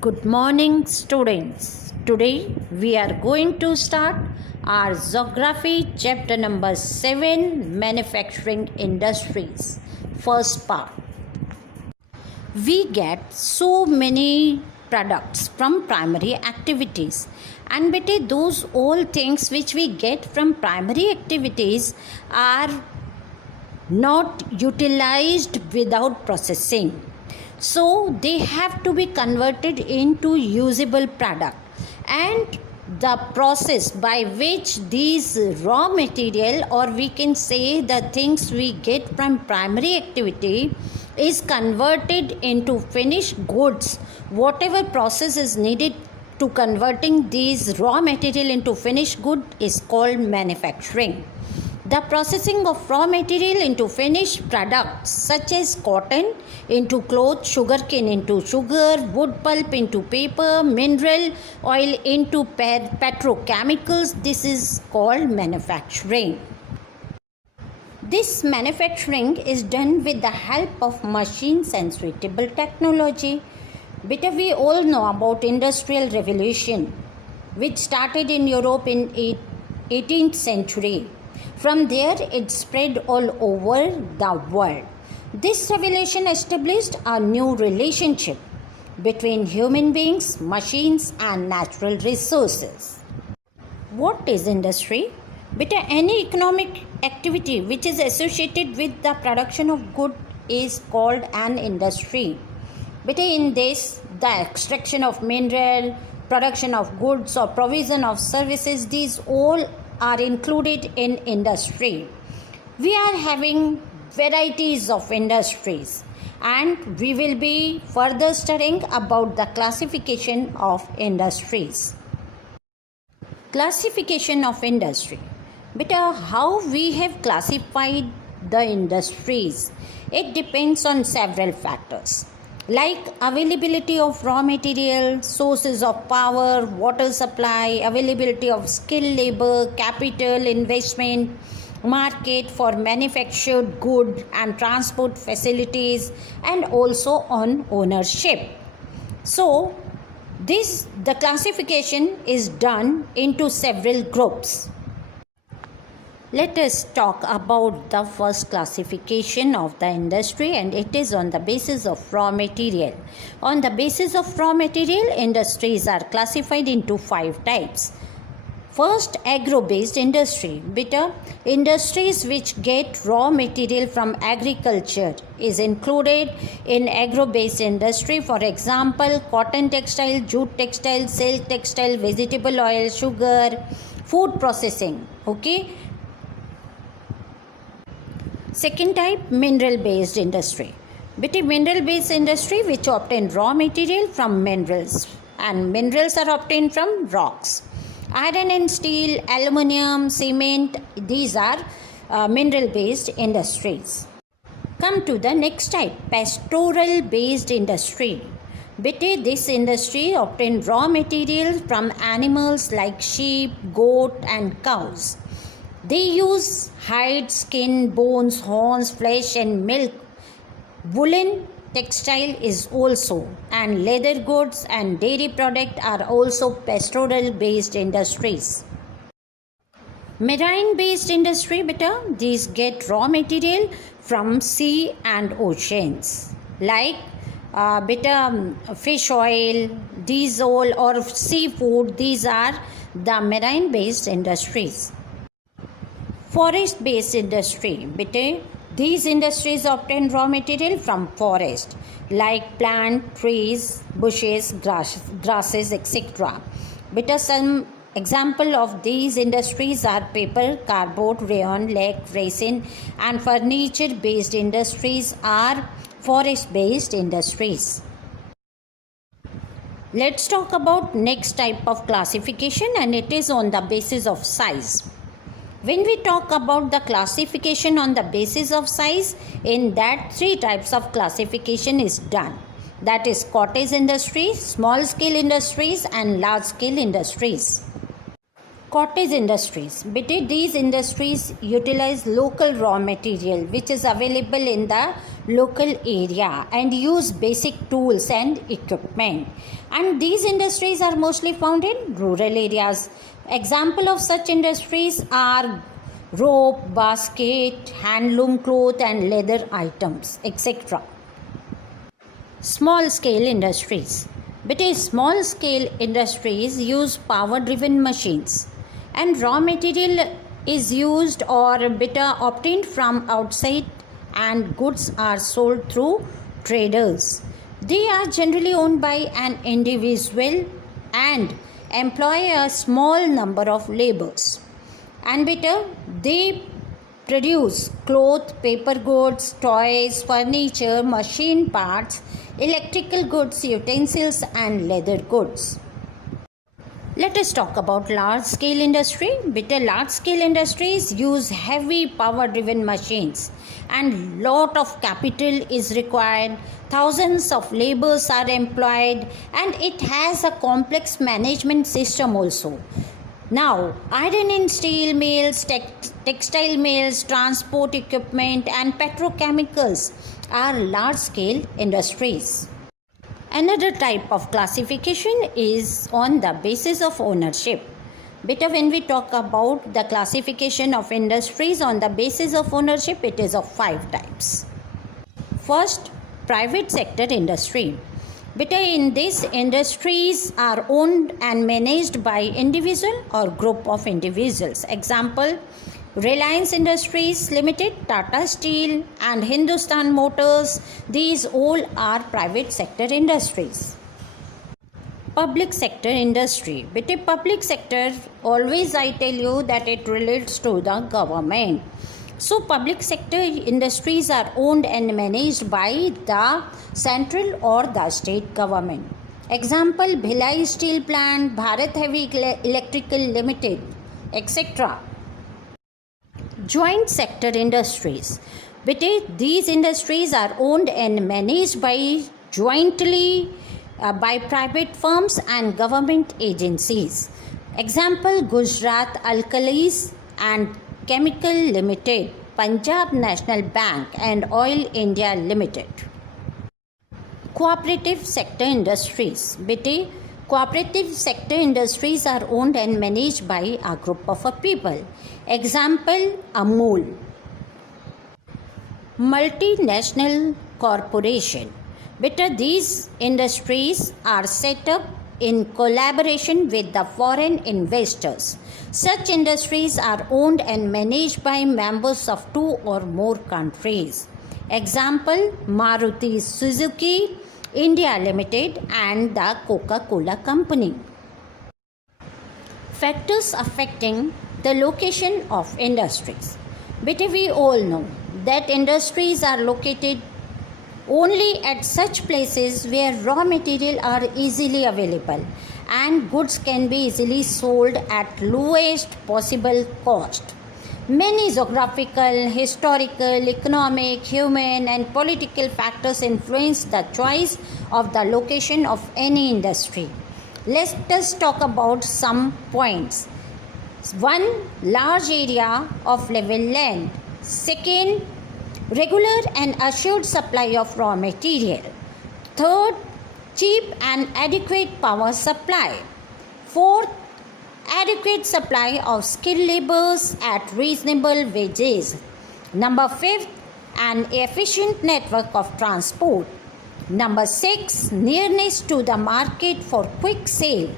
Good morning, students. Today we are going to start our geography chapter number 7, manufacturing industries, first part. We get so many products from primary activities, and those all things which we get from primary activities are not utilized without processing, so they have to be converted into usable product. And the process by which these raw material, or we can say the things we get from primary activity, is converted into finished goods. Whatever process is needed to converting these raw material into finished good is called manufacturing. The processing of raw material into finished products such as cotton into cloth, sugarcane into sugar, wood pulp into paper, mineral oil into petrochemicals, this is called manufacturing. This manufacturing is done with the help of machines and suitable technology. But we all know about Industrial Revolution, which started in Europe in 18th century. From there, it spread all over the world. This revolution established a new relationship between human beings, machines, and natural resources. What is industry? Any economic activity which is associated with the production of goods is called an industry. In this, the extraction of mineral, production of goods, or provision of services, these all are included in industry. We are having varieties of industries, and we will be further studying about the classification of industries. Classification of industry. How we have classified the industries? It depends on several factors, like availability of raw material, sources of power, water supply, availability of skilled labor, capital investment, market for manufactured goods and transport facilities, and also on ownership. So the classification is done into several groups. Let us talk about the first classification of the industry, and it is on the basis of raw material. On the basis of raw material, industries are classified into 5 types. First, agro-based industry. Industries which get raw material from agriculture is included in agro-based industry. For example, cotton textile, jute textile, silk textile, vegetable oil, sugar, food processing. Okay. Second type, mineral-based industry. Mineral-based industry which obtain raw material from minerals, and minerals are obtained from rocks. Iron and steel, aluminium, cement, these are mineral-based industries. Come to the next type, pastoral-based industry. This industry obtain raw material from animals like sheep, goat, and cows. They use hide, skin, bones, horns, flesh, and milk. Woolen textile is also, and leather goods and dairy products are also pastoral-based industries. Marine-based industry, these get raw material from sea and oceans, like fish oil, diesel, or seafood. These are the marine-based industries. Forest-based industry. These industries obtain raw material from forest, like plant, trees, bushes, grasses, etc. Some example of these industries are paper, cardboard, rayon, lead, resin, and furniture-based industries are forest-based industries. Let's talk about next type of classification, and it is on the basis of size. When we talk about the classification on the basis of size, in that 3 types of classification is done. That is cottage industries, small scale industries, and large scale industries. Cottage industries. These industries utilize local raw material which is available in the local area and use basic tools and equipment. And these industries are mostly found in rural areas. Example of such industries are rope, basket, handloom cloth and leather items, etc. Small scale industries. Small scale industries use power driven machines and raw material is used or obtained from outside and goods are sold through traders. They are generally owned by an individual and employ a small number of laborers. And they produce cloth, paper goods, toys, furniture, machine parts, electrical goods, utensils and leather goods. Let us talk about large scale industry. Large scale industries use heavy power driven machines and lot of capital is required. Thousands of laborers are employed and it has a complex management system also. Now, iron and steel mills, textile mills, transport equipment and petrochemicals are large scale industries. Another type of classification is on the basis of ownership. When we talk about the classification of industries on the basis of ownership, it is of 5 types. First, private sector industry. In this, industries are owned and managed by individual or group of individuals. Example, Reliance Industries Limited, Tata Steel and Hindustan Motors. These all are private sector industries. Public sector industry. Public sector, always I tell you that it relates to the government. So public sector industries are owned and managed by the central or the state government. Example, Bhilai Steel Plant, Bharat Heavy Electrical Limited, etc. Joint sector industries. These industries are owned and managed by jointly by private firms and government agencies. Example, Gujarat Alkalis and Chemical Limited, Punjab National Bank and Oil India Limited. Cooperative sector industries. Cooperative sector industries are owned and managed by a group of people. Example, Amul. Multinational corporation. These industries are set up in collaboration with the foreign investors. Such industries are owned and managed by members of 2 or more countries. Example, Maruti Suzuki India Limited and the Coca-Cola Company. Factors affecting the location of industries. We all know that industries are located only at such places where raw material are easily available and goods can be easily sold at lowest possible cost. Many geographical, historical, economic, human and political factors influence the choice of the location of any industry. Let us talk about some points. 1. Large area of level land. 2. Regular and assured supply of raw material. 3. Cheap and adequate power supply. 4. Adequate supply of skilled laborers at reasonable wages. 5. An efficient network of transport. 6. Nearness to the market for quick sale.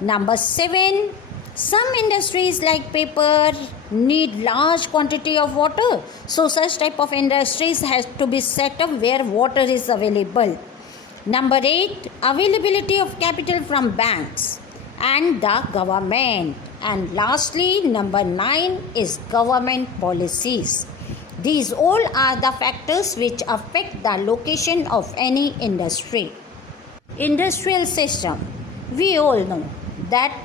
7. Some industries like paper need large quantity of water. So such type of industries has to be set up where water is available. 8. Availability of capital from banks and the government. And lastly, 9 is government policies. These all are the factors which affect the location of any industry. Industrial system. We all know that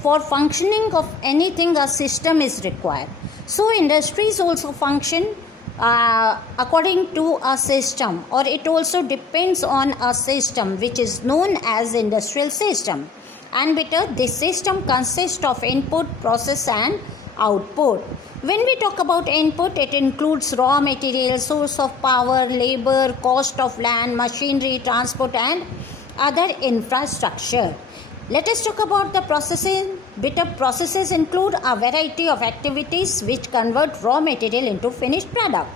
for functioning of anything a system is required. So industries also function according to a system, or it also depends on a system which is known as industrial system. And beta, this system consists of input, process and output. When we talk about input, it includes raw material, source of power, labor, cost of land, machinery, transport and other infrastructure. Let us talk about the processing. Beta, processes include a variety of activities which convert raw material into finished product.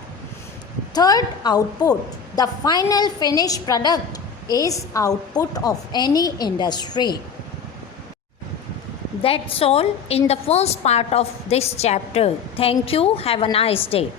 Third, output. The final finished product is output of any industry. That's all in the first part of this chapter. Thank you. Have a nice day.